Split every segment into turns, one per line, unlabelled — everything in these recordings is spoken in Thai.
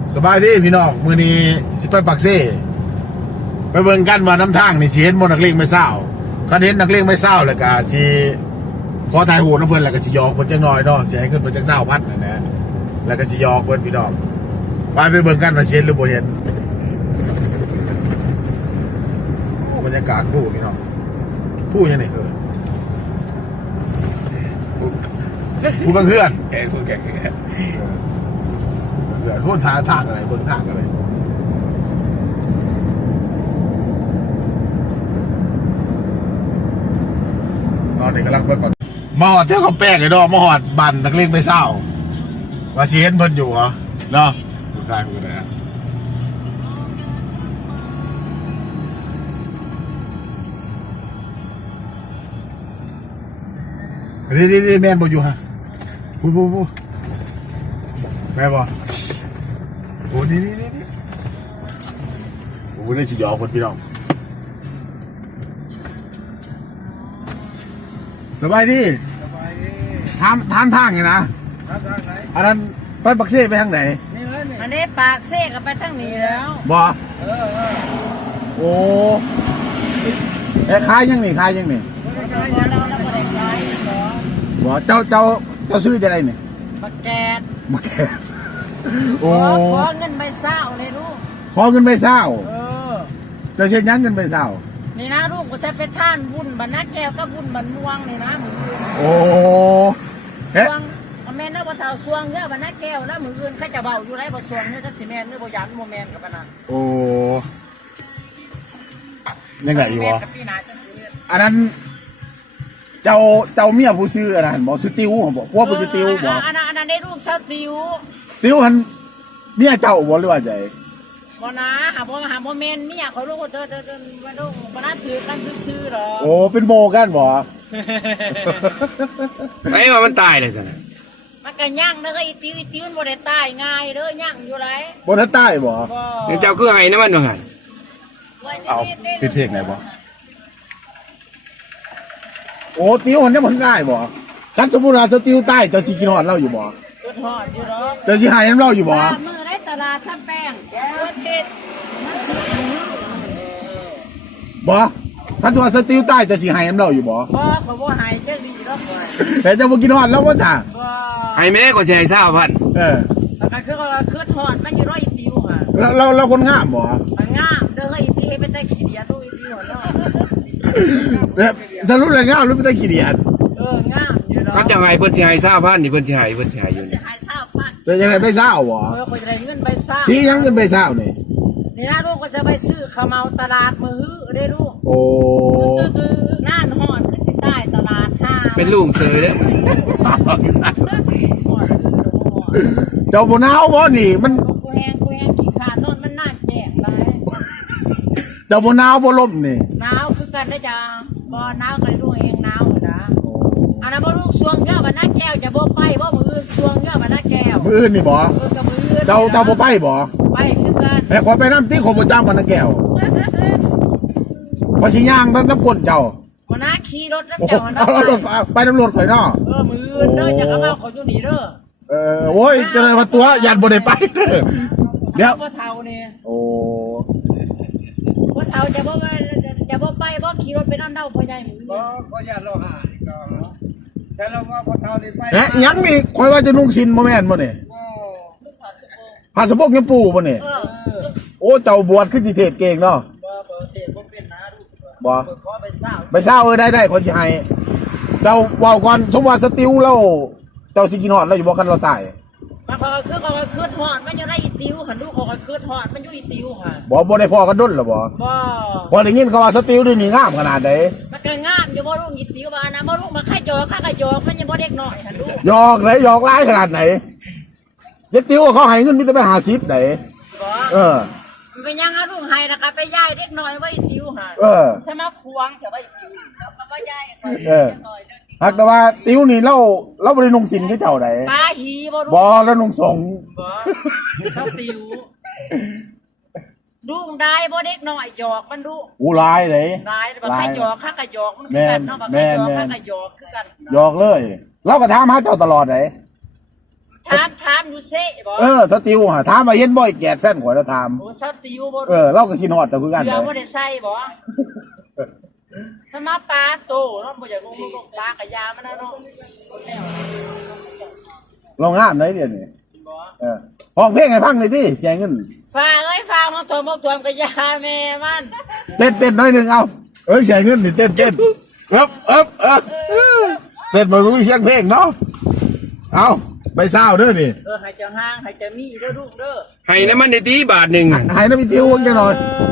สบายดีพี่น้องมื้อนี้สิไปปักเซ่ไปเบิ่งกันว่าน้ำทางนี่สิเห็นบ่นักเลงไม่เศร้าคันเห็นนักเลงไม่เศร้าแล้วก็สิขอถ่ายรูปนำเพิ่นแล้วก็สิยอกเพิ่นจักหน่อยเนาะสิให้ขึ้นเพิ่นจัก20,000นั่นแหละแล้วก็สิยอกเพิ่นพี่น้องไปเบิ่งกันว่าสิเห็นหรือบ่เห็นโอ้บรรยากาศผู้พี่น้องผู้ยังไงผู้กังเฮือน
ผู้แก่
เดี๋ยวทุ่นทางอะไรเบิ่งทางอะไรตอนนี้กำลังไปปักมาหอดเที่ยวกับแป้งไอ้ดอกมาหอดบันนักเลงไปเศร้าว่าสิเห็นเพิ่นอยู่เหรอเนาะดูทางกูนะนี่แม่นบ่อยู่ฮะผู้แม่บ่โอ้นี่โอ้ได้สิยอคนพี่น้องสบายดีถามทางไงนะอันนั้นไปปักเซ่ไปทางไหน
อันนี้ปากเซ่ก็ไปทางนี้แล้ว
บ่โอ้ขายยังนี่บ่เจ้าซื้อจะไรเนี่ย
บักแกด
โอ้
ขอเงินใบเศร้าเลยลูก
ขอเงินใบเศร้าจะเช่นยังเงินใบเศร้า
นี่นะลูกก็จะไปท่านบุญบรรณแก้วกับบุญบรรม่วงนี่นะมือ
โอ้
สวงแม่นว่าเท่าสวงเนี่ยบรรณแก้วนะมืออื่นใครจะเบาอยู่ไรบ่สวงเนี่ยถ้าสิแม่นเนี่ยบ่ยันโมแมนกับปะนะ
โอ้ยังไงอยู่วะอันนั้นเจ้าเมียผู้ซื้ออันนั้นบอกซื้อติ้วบอกว่าผู้ซื้อติ้วบอก
อันนั้นได้ลูกเศร้าติ้
วหันเมียเจ้าบอกหรือว่าใจ
บ่นะหาบ่แม่นเมียเขาลูกเธอบ่ลูกบ่น่าถือกันซื้อหรอ
โอ้เป็นโมกันบ่
ไอ้ว่ามันตายเลยสิ
มันก็ย่างเด้ออีติ้วบ่ได้ตายง่ายเด้อย่างอยู่ไร
บ่ทันตายบ่
เดี๋ยวเจ้าคือให้น้ำมันดอกหัน
เอาปิดเพลงไหนบ่โอ้ติ้วหันเนี่ยมันง่ายบ่คันสมมุติว่าติ้วใต้เจ้าสิกินฮอดเราอยู่บ่
กินฮอดอยู่เนาะ
เจ้าสิให้น้ำเราอยู่บ่
มื้อได้ตลาดทับแป้งประเทศ
บ่คันตัวสติ้วใต้เจ้าสิให้น้ำเราอยู่บ่
เขาบ่ให้จังดีดอก
แต่เจ้าบ่กินฮอดเราบ่จ้ะ
ให้แม่ก็สิให้20,000
แล้วก็คือฮอดมันอยู่ร้อยติ้วค่ะ
เราคนงามบ่
งามเด้ออีติ้วเป็นตะขี้เดียดดูอีติ้วเนาะ
แบบสรุปแล้วงามหรือเป็นตะขี้เดียด
งามอยู่เนาะ
เขาจะให้เพิ่นสิให้20,000นี่เพิ่นสิให้อยู่นี่
ให้20,000
แต่ยังไงไปเศร้าบ่
คนจะได้เงินไปเศร้า
สิยังเงินไปเศร้านี่
นะลูกก็จะไปซื้อข้าวเมาตลาดมือได้ลูก
โอ้
งานฮอดขึ้นสิใต้ตลาด5
เป็นลุงเสือเด้อ
เจ้าบ่หนาวบ่นี่มัน
กูแห้งขี้ขาดนอนมันน่าแจกหลาย
เจ้าบ่หนาวบ่ลมนี่
หนาวคือกันนะจ๊ะบ่หนาวกันลูกเองหนาวนะอันนั้นบ่ลูกสวงเยอะบัดนั้นแก้วจะบ่ไปบ่มือสวงเยอะบัดนั้นแก้ว
มือนี่บ่เจ้าบ่ไปบ่
ไปคือกัน
แต่ขอไปน้ำที่ขอบ่จ้างบัดนั้นแก้วขอสิย่างน้ำก้นเจ้า
บ่นะขี่รถน้ำเจ้าเนาะ
ไปน้ำรถข่อยเนาะ
มือเด้อจะเอามาขออยู่นี่เด้อ
โอ้ยจะได้ว่าตัวยันบ่ได้ไปเดี๋ยว
บ่เท่านี่
โอ้
บ่เท่าจะบ่ไปบ่ขี่รถไปน้ำเด้าพ่อใหญ่
ก็อย่าเราหาแต่เราว่าพอเท่านี้ไป
ยังนี่ข่อยว่าจะนุ่งสินบ่แม่นบ่นี่ผ้าสบกยังปูบ่นี่โอ้เจ้าบวชขึ้นสิเทศเก่งเนาะบ่ไปเศร้าได้คนสิให้เจ้าเว้าก่อนสมว่าสติวเราเจ้าสิกินฮอดเราอยู่บ่กันเราตาย
มันก็คือฮอดมันอยู่ในอีติวหั่นลูกเขาก็คือฮอดมันอยู่อีติวค่ะ
บ่ได้พ่อกันดนหรอบ่พอได้ยินเขาว่าสติวนี่งามขนาดใด
มันก็งามอยู่บ่ลูกอีติวบ่นะบ่ลูกมาค่ายจอค่ากะยอกมันยังบ่เด็กน้อยหั่นลูก
หยอกไหนหยอกหลายขนาดไหนเจ็ดติวเขาให้เงินมีแต่ไป50ไหน
มันไปยังหาลูกให้แล้วก็ไปย้ายเด็กน้อยไว้อีติวหั่นสมาควงแต่ว่าอีติวแล้วก็บ่ย้าย
ฮักแต่ว่าติวนี่เราบ่ได้นุ่งสินคือเจ้าใด
ปลาหีบ่ลูก
บ่แล้วนุ่งสง
บ่เจ้าติวลูกได้บ่เด็กน้อยหยอกมันดู
อู้ลายเลย
ลายบ่ค่ายหยอกค่ากะหยอกมันคือกันเนาะบ่ค่ายหยอกค่ากะหยอกคือกัน
หยอกเลยเราก็ถามหาเจ้าตลอดเลย
ถามอยู่เซ่บ่
สติวถามมาเห็นบ่อยแกดแฟนข่อยแล้วถาม
โอ้สติวบ่
เราก็คิดฮอดแต่คือกัน
เสือบ่ได้ใส่บ่สมาปลาโตเนาะบ่อยากลงลูกปลากะยามันนะเนาะ
ลองงามได้เดี๋ยวนี้
บ่
ห้องเพลงให้ฟังหน่อยสิแจงเงิน
ฟ้าเอ้ยฟ้ามาถมกะยาแม่มัน
เต้นหน่อยหนึงเอาแจงเงินนี่เต้นเต้นมารู้เสียงเพลงเนาะเอาไปเศร้าเด้อนี่
ให้เจ้าห้างให้เจ้ามีเด้อลูกเด้อ
ให้น้ำมันในตีบาทหนึ่ง
หายน้ำมีติวจังหน่อย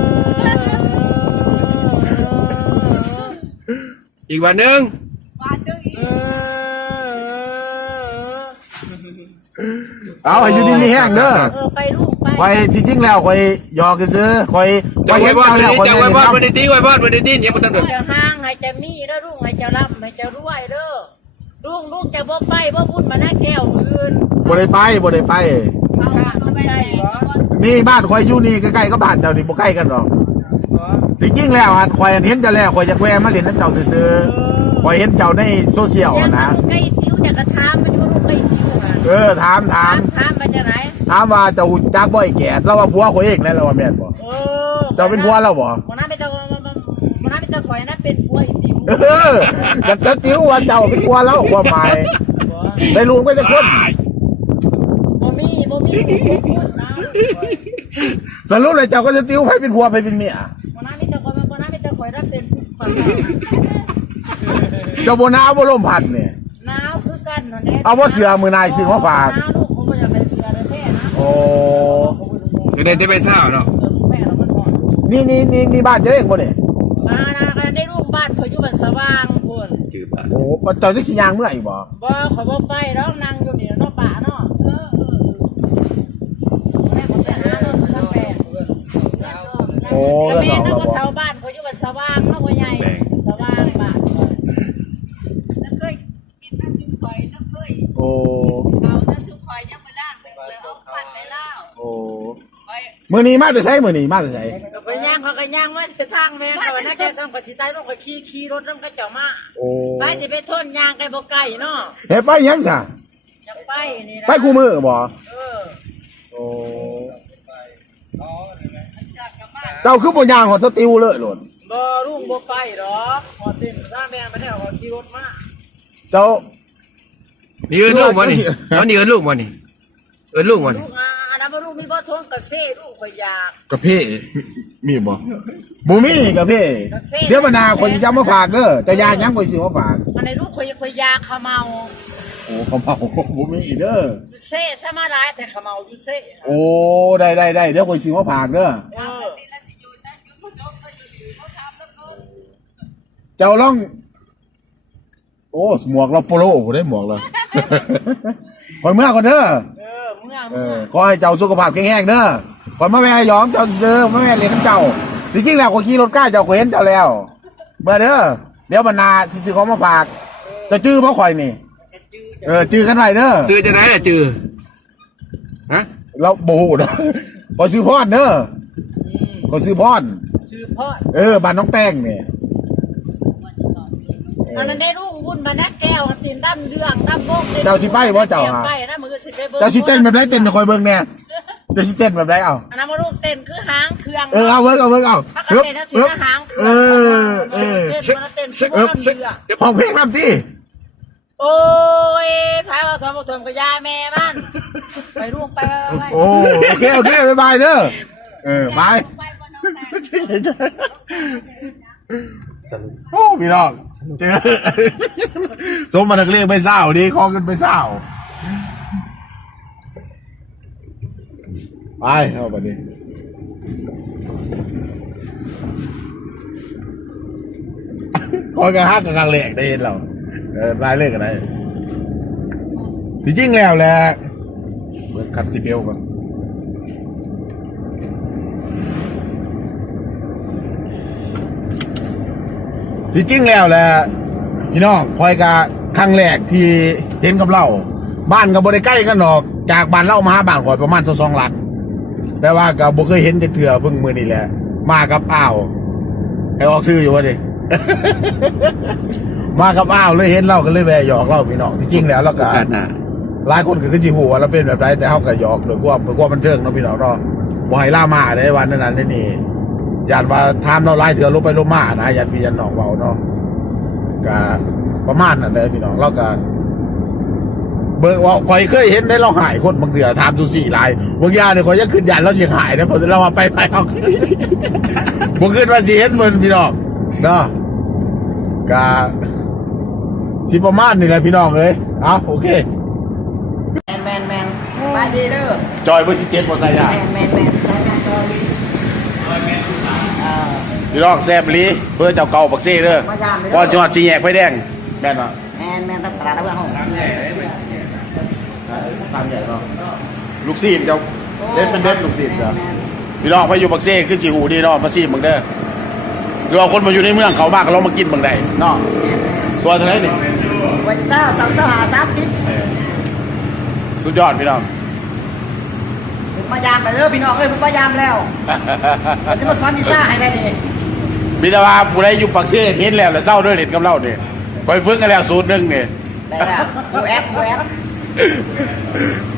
อีกบาทหนึ่ง
เอาให้อยู่ดีมีแห้งเด้อ
ไปลูกไป
คอยที่จริงแล้วคอยหยอกซื้อคอย
จะไว้
เห็น
บอด
เจ้าแล้วคอย
จะ
เห็
ไว้
น
บอด
น้ำ
วันในตีไว้บอดวันในตีเนี่ยมันต้องเดือด
เจ้าห้างให้เจ้ามีเด้อลูกให้เจ้าร่ำให้เจ้ารวยเด้อลูกจะบ่ไปบ่บุญมาหน้าแก้วอื่น
บ่ได้ไปบ่ได้ไป
ไม่ได้บ่
นี่บ้านคอยอยู่นี่ใกล้ๆก็บ้านเจ้านี่บ่ใกล้กันหรอกที่จริงแล้วคอยเห็นเจ้าแล้วคอยจะแวะมาเล่นน้ำเจ้าซื้อคอยเห็นเจ้าในโซเชียล
ยัง
นะ
ลูกไก่ติ๋วจะกระทามมันอยู่ลูกไก่ติ๋วน่ะ
ถาม
ถามมาจากไหน
ว่าเจ้าจักบ่ไอ้แก่เราว่าผัวข่อยเองแล้วเราว่าแม่นบ่ เจ้าเป็นผัวเราบ่
วันนั้นเป็นตะวันนั้นเป็นตะข่อยนะเป็นผัวไอ้ติ๋ว
จะติ้วว่าเจ้าเป็นผัวเราว่าหมายได้รู้ไปจะคน
บ่มีคนนะ
สรุปเลยเจ้าก็จะติ้วไปเป็นผัวไปเป็นเมีย
วันนั้นเป็นตะข่อยนะเป็นคน
เจ้าบ่หนาวบ่ลมพัดนี่
หนาวคือกันนั่นแหละ
เอาว่าเสือมือนายซื้อมาฝาก
หนาวลูกผมก็อยากได้เสือได้แท้นะ
โอ้
จะได้ที่ไปเศร้าเนาะ
เสือลูกแม่เรามันก่อน
นี่บ้านเจ้าเองบ่นี่
นะได้ลูกบ้านเขาอยู่บ้านสว่างพุ่น
จือบาท
โอ้เจ้าจะขี้ยางเมื่ออีกบ่
บ่เขาบ่ไปแล้วนั่งอยู่นี่เนาะป่าเนาะแม่ผมไปหาเนาะทำแปะ
โอ้
แม่
แล้ว
เนาะ
เรา
ก็แถวบ้านเขาอยู่บ้านสว่างเนาะบ่ใหญ่สว่างบ้าน
แล้วเคยกินน้ำชุ่มข่อยแล้วเคย
โอ้
เอาน้ำชุ่มข่อยยังมาล้างไปเลยเอาปั่นในเหล้า
โอ้
ไป
มื้อนี้มาแต่ไสมื้อนี้มาแต่ไส
ไปย่างเขาก็ย่างมาที่ทางแม่เขาว่านักแกต้องปฏิใต้ลงก็ขี่รถนำเขาเจ้ามา
โอ้
ไปสิไปทนย่างไกลบ่ไกลเนาะ
เฮ็ดไปยังซะ
อยากไปนี่นะ
ไปคู่มือบ่ โอ้
จากกับบ้าน
เจ้าคือบ่ย่างหอดสติวเลยโลด
บ่ลุงบ่ไปดอกพอเต้นถ้าแม่มาได้เขาขี่รถมา
เจ้า
นี่เอินลูกวันนี้ตอนนี้เอินลูกวันนี้เอินลูกวัน
ลู
นี้
กอันนั้นบ่ลูกมีบ่ทนกาแฟลูกข่อยอยาก
กะเพมีบ่บ่มีกะเพเดี๋ยวมานาคนสิจะมาฝากเด้อจะย่างหยังคนสิมาฝาก
อันนี้ลูกข่อยอยากเขาเมา
โอ้เขาเมาบ่มีเด้อ
อยู่เซ่ซะมาหลายแต่เขาเมาอยู่เซ่
โอ้ได้เดี๋ยวคนสิมาฝากเด้อ
นี่ละสิอยู่ซะอยู่ผู้ชมก็อยู่เขาทำแล้วก็
เจ้าลองโอ้หมวกเราโปโลบ่ได้หมวกเราคอยเมื่อก่อนเด้อ
เมื่อ
ขอให้เจ้าสุขภาพแข็งแรงเด้อขอยมาแม่หยองเจ้าซื้อมาแม่เรียนน้ำเจ้าจริงๆแล้วก็ขี่รถกล้าเจ้าก็เห็นเจ้าแล้วเบื่อเด้อเดี๋ยวบรรณาสิซื้อของมาฝากจะจื้อเพราะข่อยนี่จื้อกันไว้เด้อ
ซื้อจะไหนอะจือฮะ
เราโบหูเด้อขอซื้อพรเด้อขอซื้อพร
ซื้อพ่อ
บ้านน้องแต้งนี่
อันนั้นได้ลูกบุญมานักแก้วตีนดำเดืองดำโบก
เจ้าสิไปบ่เจ้าฮะ
ไปนะมือสิไปเบิ่ง
เจ้าสิเต้นแบบไหนเต้นให้ข่อยเบิ่งแน่เจ้าสิเต้นแบบไหนเอา
อันนั้นมาลูกเต้นคือหางเครื่อง
เอาเบิ่งเอา
ถ้าก็เต้นนะสินะหางเครื่องเต้นมันเต้นคือดำเดือง
ห้องเพลงนำที่
โอ้ยพายว่าทอมกับยาแม่มันไปลูกไป
โอ้โอเคบ๊ายบายเด้อบาย
ไปบ่น้องแต่
โอ้พี่น้องเจอสมมานักเรียกไปเศร้าดีคอกันไปเศร้าไปเข้าไปดิคอยกันฮักกับกลางเหล็กได้เห็นเรารายเลขกันได้ที่จริงแล้วแหละเบิร์ดคัดติเบลกันที่จริงแล้วแหละพี่น้องคอยกะครั้งแรกที่เห็นกับเราบ้านกับบริใกล้กันหรอกจากบ้านเล่ามาหาบ้านคอยประมาณ2 หลักแต่ว่ากับบ่เคยเห็นจะเถื่อเพิ่งมือนี่แหละมากับอ้าวไอออกซื้ออยู่วะดิ มากับอ้าวเลยเห็นเราก็เลยแวะหยอกเราพี่น้องที่จริงแล้วเราก็
โอกาสหน้า
หลายคนก็คือจีหัวแล้วเป็นแบบไรแต่เขาก็หยอกโดยความบันเทิงเนาะพี่น้องเนาะบ่ให้ล่ามาได้วันนั้นนี่ญาติว่าทามเราไล่เถื่อลบไปลบมานะญาติพี่ญาติน้องเบาเนาะก็ประมาณนั้นเลยพี่น้องเราก็เบิกว่าคอยเคยเห็นได้เราหายคนบางเถื่อทามทุสี่ลายบางอย่างเนี่ยคอยยังขึ้นยันเราเสียหายนะพอเรามาไปเอาบางขึ้นว่าสิเห็นมันพี่น้องเนาะก็สิประมาณนี่แหละพี่น้องเลยเอาโอเค
แมนไปดีเด้อ
จอยเบอร์17บอใส่ยา
แมนใส่กันต่อดี
พี่น้องแซ่บลีเบอร์เจ้าเก่าปักซี่เด้อก่อนชอดชีแยกไฟแดงแม่นเนาะ
แมนตลาดตะเวนห้อง
ตามใหญ่เนาะลูกซีนเจ้าเด็ดเป็นเด็ดลูกซีนจ้ะพี่น้องไปอยู่ปักซี่คือจีหูดีเนาะมาซีมึงเด้อคือเอาคนมาอยู่ในเมืองเขามากเรามากินบางใดเนาะตัวเท่าไหร่นี่
วันเสาร์หา30
สุดยอดพี่น้อง
มายามไปเด้อพี่น้องเอ้ยมายามแล้วจะมาสอนวีซ่าให้ได้ดิ
มีแต่ว่าผู้ใดอยู่ปักซี่เห็นแล้วแล้วเศร้าด้วยเล่นกับเราเนี่ยคอยฝึกกันแล้วสูตรหนึ่งเนี่ย
ได้แล้วกูแอป